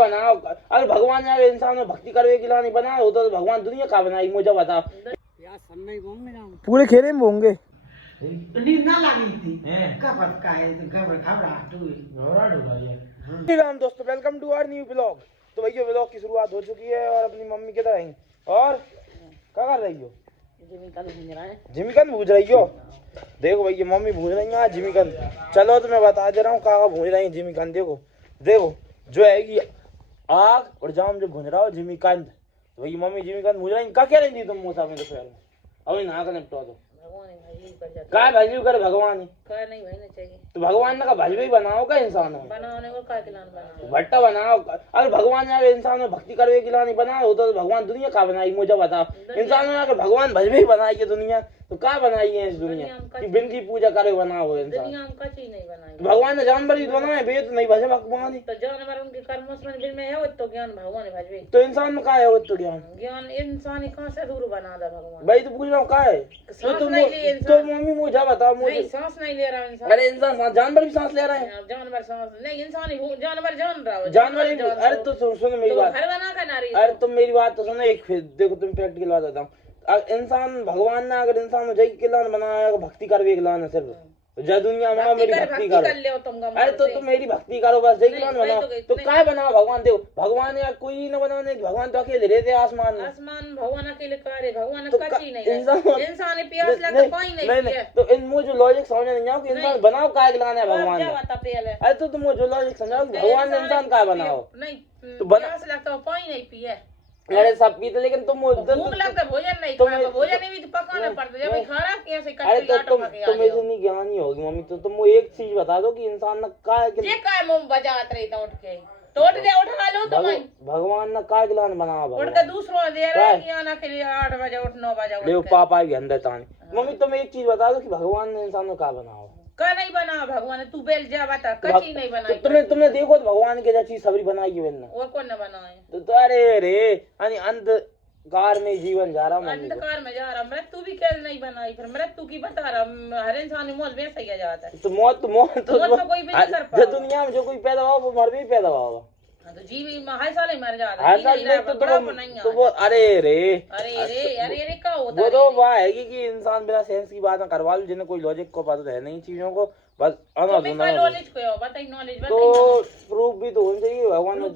बनाओ। अगर भगवान यार इंसान में भक्ति करवे के लिए नहीं बनाया होता तो भगवान दुनिया का बनाई, मुझे बताओ। पूरे खेरे में होंगे नींद ना लगी थी कपट का है तो घबराहट हुई। राम दोस्तों, welcome to our new blog. तो भैया ब्लॉग की शुरुआत हो चुकी है और अपनी मम्मी किधर आई और क्या कर रही हो? जिमीकंद भूज रही हो? देखो भैया मम्मी भूज रही है जिमीकंद। चलो तो मैं बता दे रहा हूँ कहाँ भूज रही है जिमीकंद। देखो देखो जो है कि आग और जाम जो भूज रहा हो जिमीकंद। तो भैया मम्मी जिमीकंद भूज रही। क्या कह रही थी तुम मूसा में दोपहर में? अभी नहा कर निपटा दो। काय भाजी करे भगवान ही नहीं भाई चाहिए तो भगवान ने का भाजी बनाओ का इंसान है बनाने को काय खिलाने बनाओ भट्टा बनाओ। अगर भगवान यार इंसान में भक्ति करवे के लिए नहीं बनाया होता तो भगवान दुनिया का बनाई, मुझे बताओ। इंसान ने अगर भगवान भजवे बनाई है दुनिया तो क्या बनाई है इस दुनिया की बिन की पूजा करे बनाओ इंसान। भगवान ने जानवर भी बनाए वेद नहीं भजे भगवान ही तो जानवर उनके कर्मों में है तो ज्ञान भगवान ने भजवे तो इंसान में का है वो तो ज्ञान इंसान कहाँ से दूर बना दा भगवान भाई। तो पूछ रहा हूँ का है तो मम्मी मुझे बताओ। मुझे सांस नहीं ले रहा इंसान। अरे इंसान जानवर भी सांस ले रहे हैं। जानवर सांस नहीं इंसान जानवर जान रहा है जानवर। अरे तो सुनो मेरी बात। अरे तुम मेरी बात तो सुनो एक देखो तुम प्रैक्टिकल बात बताऊँ। इंसान भगवान ने अगर इंसान में जय के लान बनाया भक्ति करवे के लान सिर्फ जय दुनिया में मेरी भक्ति करो। अरे तो तुम मेरी भक्ति करो बस जय के लान बनाओ तो क्या बनाओ भगवान। देखो भगवान यार कोई न बनाने भगवान तो अकेले रहते आसमान में। आसमान भगवान अकेले करे भगवान इंसान प्यास लगता कोई नहीं। तो इन मुझे जो लॉजिक समझ नहीं आओ कि इंसान बनाओ काय के लाने भगवान। अरे तो तुम जो लॉजिक समझाओ भगवान ने इंसान काय बनाओ तो प्यास लगता पानी नहीं पिए। अरे सब पीते लेकिन तुम भूख लगता भोजन नहीं खाओगे भोजन भी तो पकाना पड़ता है जब खा कैसे अरे तो तुम ऐसे नहीं ज्ञानी होगी मम्मी। तो तुम वो एक चीज बता दो कि इंसान ने काय मुंह बजात रही उठ के तोड़ दे उठा लो तुम। भगवान ने काय गिलान बना उठ के दूसरों दे रहा है ना के लिए 8 बजे उठ 9 बजे देखो पापा भी अंदर ताने। मम्मी तुम एक चीज बता दो कि भगवान ने इंसान को क्या बनाओ का नहीं बना भगवान। तू बेल जा बता कच्ची नहीं बनाई। तुमने देखो तो भगवान के चीज सबरी बनाई है मैंने और कौन ने बनाए तो अरे रे यानी अंधकार में जीवन जा रहा हूँ अंधकार में जा रहा मृत्यु भी कैसे नहीं बनाई फिर मृत्यु की बता रहा हर इंसान मौत वैसा ही जाता है। तो मौत कोई भी नहीं कर पाता दुनिया में जो कोई पैदा हुआ वो मर भी पैदा हुआ तो जीवी हर साल ही मर जाता है। हर साल नहीं तो वो अरे रे क्या होता है वो तो वाह है कि इंसान बिना सेंस की बात करवा लो जिन्हें कोई लॉजिक को पता है नहीं चीजों को बस नॉलेज तो प्रूफ भी तो होना चाहिए भगवान ने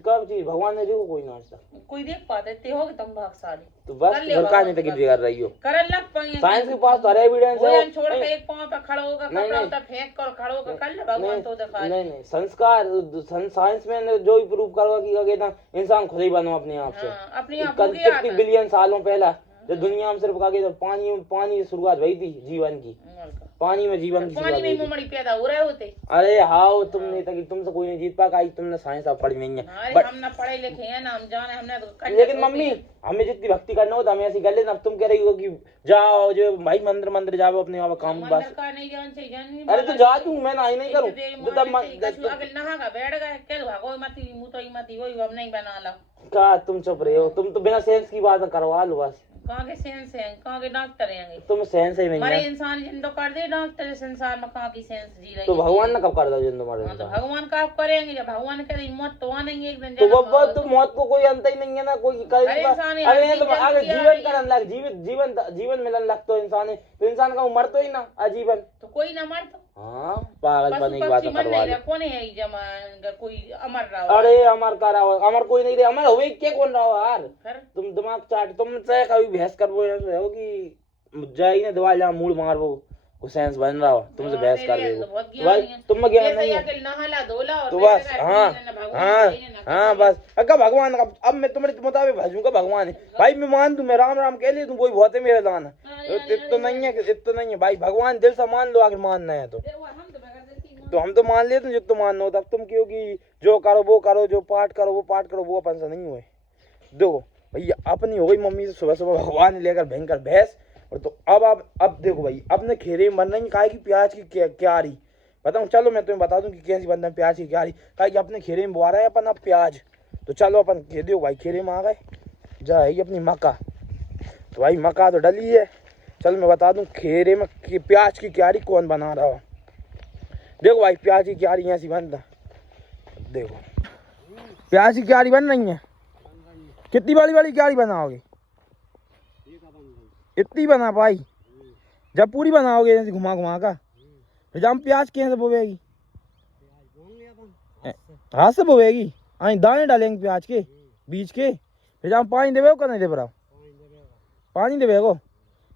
कब चीज भगवान ने देखो कोई नाश्ता कोई देख पाते थे हो तुम भागशाली तो बस घर का नहीं तक कर रही हो कर लग पाएंगे साइंस के पास तो एविडेंस है छोड़ के एक पांव पे खड़ा होगा कपड़ा उतार फेंक कर खड़ा होगा कर ले भगवान तो दिखा नहीं संस्कार साइंस में जो भी प्रूफ करवा कि कहता इंसान खुद ही बनो अपने आप से अपने आप कितने बिलियन सालों पहला जब दुनिया में सिर्फ तो पानी शुरुआत हुई थी जीवन की पानी में जीवन की पानी में मुमड़ी पैदा हो रहे होते। अरे हाँ तुम नहीं तक तुमसे कोई नहीं जीत पाएगा तुमने साइंस आप पढ़ी नहीं है बट हम ना पढ़े लिखे हैं ना हम जाने हमने तो लेकिन मम्मी हमें जितनी भक्ति करना हो तो हमें ऐसी कर लेना। अब तुम कह रही हो कि जाओ जो भाई मंदिर जाओ अपने वहाँ काम बस। अरे तो जा तू मैं ना ही नहीं करूँ बैठ गए भागो मती मुँह मती वही अब नहीं बना ला क्या तुम चुप रहे हो। तुम तो बिना सेंस की बात करवा लो बस कहाँ के सेंस हैं कहाँ के डॉक्टर हैं तुम सेंस ही नहीं है इंसान जिंदो कर दे डॉक्टर संसार में कहाँ की सेंस जी रही तो भगवान ने कब कर दो जिंदो मर तो भगवान का आप करेंगे जब भगवान करे मौत तो आ नहीं एक दिन तो मौत को कोई अंत ही नहीं है ना कोई अगर जीवन करन लग जीवन मिलन लग तो इंसान का मर तो ही ना आजीवन तो कोई ना मर तो हाँ पागल बने की बात करवा रहे कौन है जमान कोई अमर रहा। अरे अमर का रहा अमर कोई नहीं रहे अमर हुए क्या कौन रहा यार तुम दिमाग चाट तुम चाहे कभी बहस कर वो हो कि जाई ने दवा जा मूड मार वो सेंस बन रहा हो तुमसे बहस कर रहे हो भाई तुम में ज्ञान नहीं है तो बस हाँ बस अगर भगवान अब मैं तुम्हारे मुताबिक भजूंगा भगवान है भाई मैं मान दूं मैं राम राम कह ली तुम कोई बहुत है मेरा दाना इतना नहीं है भाई भगवान दिल से मान लो अगर मानना है तो हम तो मान लेते जो तुम मानना हो तब तुम क्योंकि जो करो वो करो जो पाठ करो वो अपन से नहीं हुए। देखो भैया अपनी हो गई मम्मी से सुबह भगवान लेकर भयंकर भैंस और तो अब देखो भाई अपने खेरे में बन रही काहे की प्याज की क्यारी बताऊँ। चलो मैं तुम्हें बता दूं कि कैसी बनता है प्याज की क्यारी काहे की अपने खेरे में बुआ रहा है अपन अब प्याज। तो चलो अपन दो भाई खेरे में आ गए जाएगी अपनी मक्का तो भाई मक्का तो डली है। चलो मैं बता दूं खेरे में प्याज की क्यारी कौन बना रहा हो। देखो भाई प्याज की क्यारी ऐसी बनता देखो प्याज की क्यारी बन रही है। कितनी बड़ी बड़ी क्यारी बनाओगे? इतनी बना पाई? जब पूरी बनाओगे ऐसे घुमा घुमा का, फिर जब प्याज कैसे बोएगी? हाथ से बोएगी? आई दाने डालेंगे प्याज के बीज के, फिर जब पानी देवे को नहीं दे रहा? पानी देवे को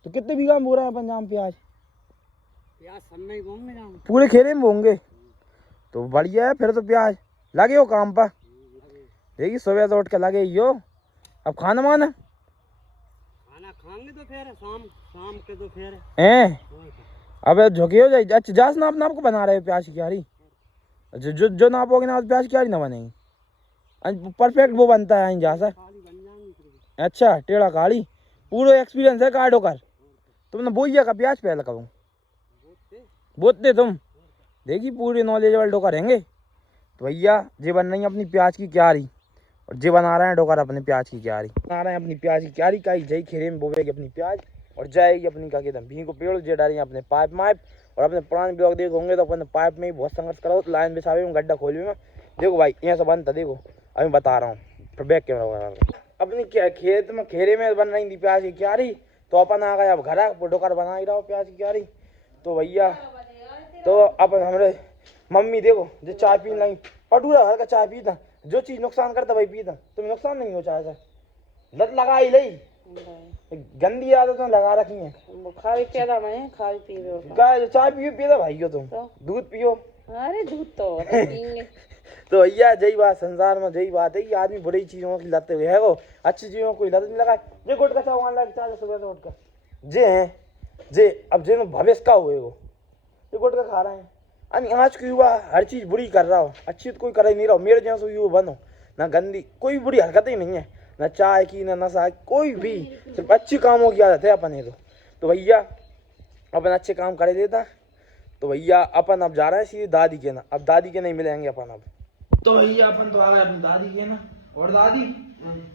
तो कितने बीघा में बो रहे हैं अपन जाम प्याज? पूरे खेरे में बोंगे तो बढ़िया है। फिर तो प्याज लगे हो काम पर। देखिए सुबह से उठ के लगे यो। अब खाना माना खाएंगे तो फिर शाम के तो फिर अब झुके हो जाए। अच्छा जास नाप नाप को बना रहे हो प्याज की क्यारी? जो नापोगे ना प्याज की क्यारी ना बनेगी। परफेक्ट वो बनता है जैसा। अच्छा टेढ़ा काली पूरा एक्सपीरियंस है काटो कर। तुमने बोइया का प्याज पहले करूँ बोते तुम देखी पूरी नॉलेजेबल डोकर रहेंगे। तो भैया ये बन रही है अपनी प्याज की क्यारी और जे बना रहे हैं डोकर अपने प्याज की क्यारी बना रहे हैं अपनी प्याज की क्यारी का। जय खेरे में बोएगी अपनी प्याज और जाएगी अपनी का कहते हैं भी को पेड़ जे डाली अपने पाइप माइप। और अपने पुराने ब्लॉग देख होंगे तो अपने पाइप में ही बहुत संघर्ष करो तो लाइन बिछावे में गड्ढा खोलवे में। देखो भाई यहाँ से बनता देखो अभी बता रहा हूँ फिर बैक कैमरा अपनी क्या खेत में खेरे में बन रही थी प्याज की क्यारी। तो अपन आ गए अब घर डोकर बना ही रहा हो प्याज की क्यारी। तो भैया तो अब हमारे मम्मी देखो जो चाय पीने लगी पटूरा भर का चाय पीता। जो चीज नुकसान करता भाई पीता। तुम्हें नुकसान नहीं हो चाय से लत लगा ही लई गंदी आदत लगा रखी है। खाई पैदा मैं खाई पी चाय पियो पीता भाई तुम दूध पियो। अरे दूध तो पीएंगे। तो भैया यही बात संसार में यही बात है कि आदमी बुरी चीजों की लत है वो अच्छी चीजों को लत नहीं लगाए। जे गुट का चावल लगा चाय सुबह से उठकर जे हैं जे अब जे भविष्य का हुए वो ये गुट का खा रहे हैं। यानी आज को युवा हर चीज बुरी कर रहा हो अच्छी तो कोई कर ही नहीं रहा हो। मेरे जैसा युवा बनो ना गंदी कोई बुरी हरकत ही नहीं है ना चाय की ना नशा कोई भी सिर्फ अच्छी कामों की आदत है अपन को। तो भैया अपन अच्छे काम करे देता। तो भैया अपन अब जा रहे हैं सीधे दादी के ना। अब दादी के नहीं मिलेंगे अपन अब। तो भैया अपन तो आ गए अपनी दादी के ना। और दादी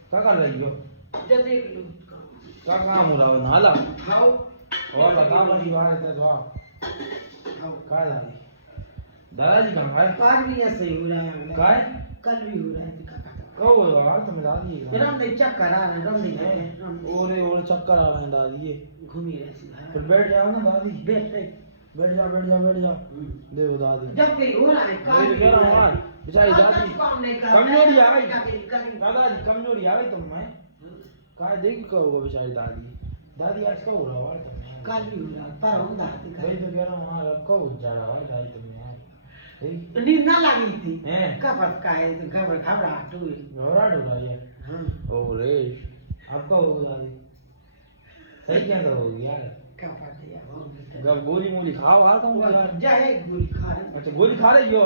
क्या कर रही हो? क्या काम हो रहा हो? नाला और बता दादाजी कहाँ है? आज भी ऐसे ही हो रहा है। काय कल भी हो रहा है। कब हो यार तुम दादी? चक्कर आ रहा है। ओरे चक्कर आ रहे हैं दादी। ये घूमी रही फिर बैठ जाओ ना दादी। बैठ जाओ देखो दादी जब कहीं हो रहा है बेचारी दादी कमजोरी आ गई। दादाजी कमजोरी आ गई तुम में काय देख क्या होगा बेचारी दादी आज कब हो रहा है? कल भी हो रहा है पर हम दादी वही तो कह रहा हूँ हाँ कब हो जा रहा है दादी तुमने नींद ना लगी थी कब का है तो घबराहट हुई। घबराहट हो रही है? हाँ। ओरे आपका होगा दादी सही क्या तो होगी यार। जब गोली मोली खाओ यार तुम जाए गोली खा रहे। अच्छा गोली खा रही हो?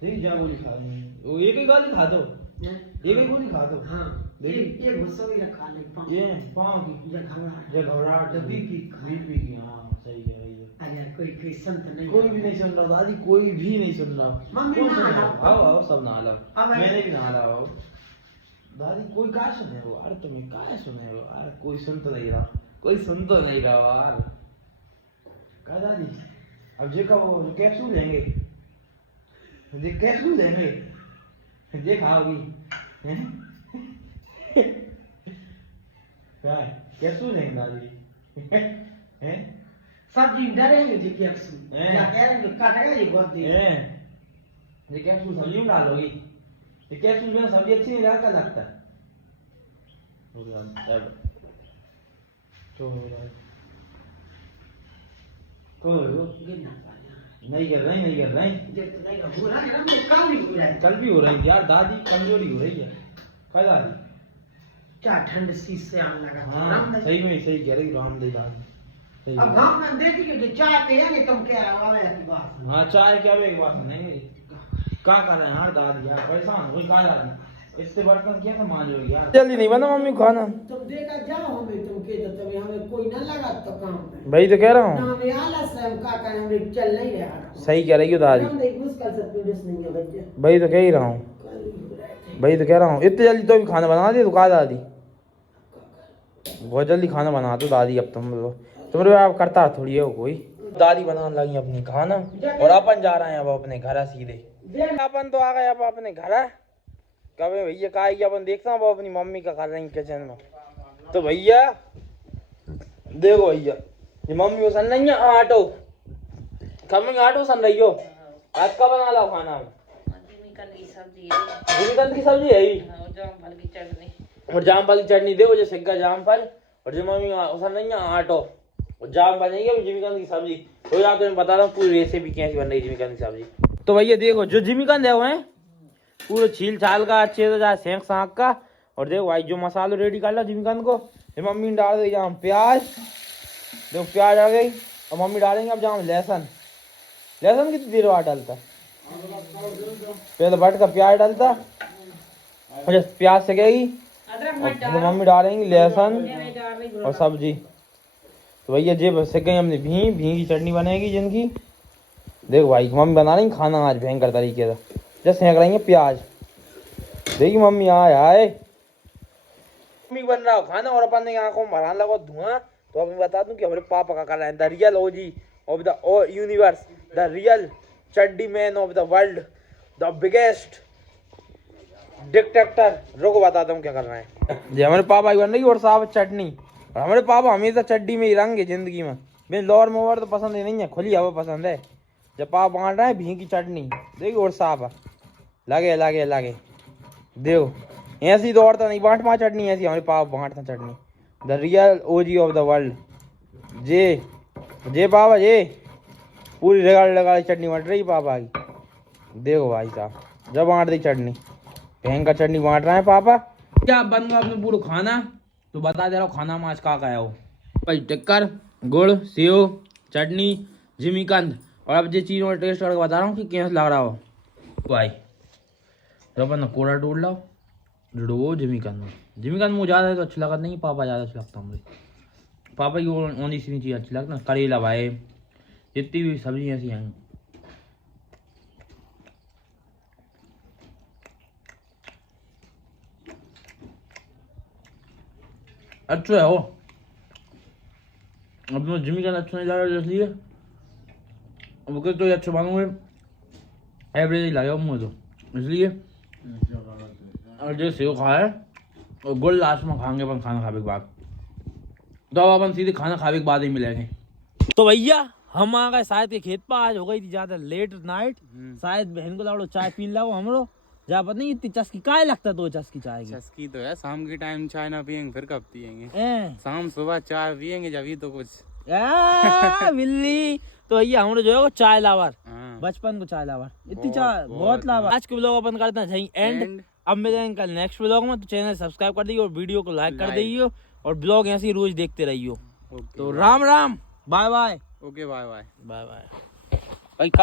ठीक जा गोली खा रही वो एक ही गोली खा दो एक ही गोली खा दो। हाँ ये गुस्सा भी रखा नहीं ये पाँव की घबराहट बीपी की। हाँ सही कह रही है। अरे कोई संत नहीं कोई भी नहीं सुन रहा दादी कोई भी नहीं सुन रहा। मम्मी आओ सब नहा लो मैंने भी नहा ला दादी कोई क्या सुने वो? अरे तुम्हें क्या सुने वो? अरे कोई सुन तो नहीं रहा यार। क्या दादी अब जे का वो कैप्सूल लेंगे जे खाओगी क्या कैप्सूल लेंगे दादी? हैं सब्जी डरेंगे जी कैप्सूल या कहेंगे काटेगा ये बहुत देर ये कैप्सूल सब्जी में डालोगी? ये कैप्सूल में सब्जी अच्छी नहीं लगता नहीं कर रहे कल भी हो रहा है यार। दादी कमजोरी हो रही है क्या दादी? क्या ठंड सी से आने लगा। हाँ सही में सही कह रही रामदेव दादी। अब हम ना देखिए कि चाय पिएंगे तुम क्या आवे की बात। हाँ चाय क्या वे बात नहीं क्या कर रहे हैं यार दादी यार परेशान हो क्या दादी इससे बर्तन क्या सामान जो यार जल्दी नहीं बना मम्मी खाना तुम देखा जाओ हमें तुम के तो तभी हमें कोई ना लगा तो काम पे भाई तो कह रहा हूँ ना हमें आलस है हम का करें हमें चल नहीं रहा। सही कह रही हो दादी हम देख मुश्किल से प्रोड्यूस नहीं है बच्चे भाई तो कह ही रहा हूँ इतनी जल्दी तो भी खाना बना दे तो कहा दादी बहुत जल्दी खाना बना दो दादी। अब तुम्हारे आप करता थोड़ी है वो कोई दादी बनाने लगी अपनी खाना और अपन जा रहे हैं अब अपने घर सीधे। अपन तो आ गए अब अपने घर कब भैया कहा कि अपन देखता हूँ वो अपनी मम्मी का कर रही है किचन में। तो भैया देखो भैया ये मम्मी को सन रही है आटो कमिंग आटो सन रही हो। आज का बना लो खाना जिमीकंद की सब्जी है ही और जामफल की चटनी देखो जो सिक्का जामफल और जो मम्मी सन रही है आटो और जाम बनेगी अभी जिमीकंद की सब्जी। तो यार तो मैं बता रहा हूँ पूरी रेसिपी कैसी बन रही है जिमीकंद की सब्जी। तो भैया देखो जो जिमीकंद है वो है पूरे छील छाल का अच्छे से जाए सेंक साँक का। और देखो भाई जो मसाला रेडी कर लो जिमीकंद को ये मम्मी ने डाल दी जहाँ प्याज देखो प्याज आ गई और मम्मी डालेंगे अब जहाँ लहसुन लहसुन कितनी देर बाद डालता पहले बट का प्याज डालता और जब प्याज से गई तो मम्मी डालेंगी लहसुन और सब्जी। तो भैया जे सीख गई हमने भी की चटनी बनेगी जिनकी। देखो भाई मम्मी बना रही खाना आज भयंकर तरीके से जैसे सेंक रही है प्याज। देखिए मम्मी आए मम्मी बन रहा हो खाना और अपन ने आंखों में भराने लगा धुआं। तो अब मैं बता दूं कि हमारे पापा का कर रहे हैं the real OG of the universe the real chaddi man of the world the biggest dictator. रोको बताता हूँ क्या कर रहे हैं। जी हमारे पापा की बन रही और साहब चटनी और हमारे पापा हमेशा चड्डी में ही रंग है जिंदगी में। मेरे लोअर मोवर तो पसंद ही नहीं है खुली हवा पसंद है। जब पापा बांट रहे हैं भीं की चटनी देखिए और साहब लगे लगे लगे देखो ऐसी तो और तो नहीं बांट पा चटनी ऐसी हमारे पापा बांटता चटनी the real OG of the world जे पापा जे पूरी रगड़ चटनी बट रही पापा की। देखो भाई साहब जब बांट दी चटनी भैंग का चटनी बांट रहे हैं पापा। क्या बन गया आपने पूरा खाना तो बता दे रहा हूँ खाना में आज का आया हो भाई टिक्कर गुड़ सेव चटनी जिमीकंद और अब जिस चीज़ों का टेस्ट करके बता रहा हूँ कि कैसा लग रहा हो भाई। तो अपन कोड़ा टूट लाओ जुड़ो जिमीकंद मुझे ज़्यादा है तो अच्छा लगा नहीं पापा ज़्यादा अच्छा लगता मुझे। पापा की ओनी सी चीज़ अच्छी लगता करेला भाई जितनी भी सब्जी ऐसी हैं। अच्छा है वो अब तो जिमीकंद अच्छा नहीं लगा इसलिए अब तो अच्छा मांगूंगे एवरेज लगा मुझे तो इसलिए। और जो सेव खाया और गुड़ लास्ट में खाएंगे अपन खाना खाने के बाद। तो अब अपन सीधे खाना खाने के बाद ही मिलेंगे। तो भैया हम आ गए शायद के खेत पर आज हो गई थी ज्यादा लेट नाइट शायद बहन को लाओ चाय पी लो हमरो जा पता नहीं इतनी चस्की काय लगता तो चस्की चाय की चस्की तो है शाम के टाइम चाय ना पियेंगे फिर कब पियेंगे शाम सुबह चाय पियेंगे जब ही तो कुछ बिल्ली। तो भैया हम जो है चाय लावर बचपन को चाय लावर इतनी चाय बहुत लावर। आज के ब्लॉग अपन करते हैं एंड अब मिलेंगे कल नेक्स्ट ब्लॉग में। तो चैनल सब्सक्राइब कर दीजिए और वीडियो को लाइक कर दीजिए और ब्लॉग ऐसे ही रोज देखते रहिए। तो Ram Ram bye bye. Okay bye bye bye bye.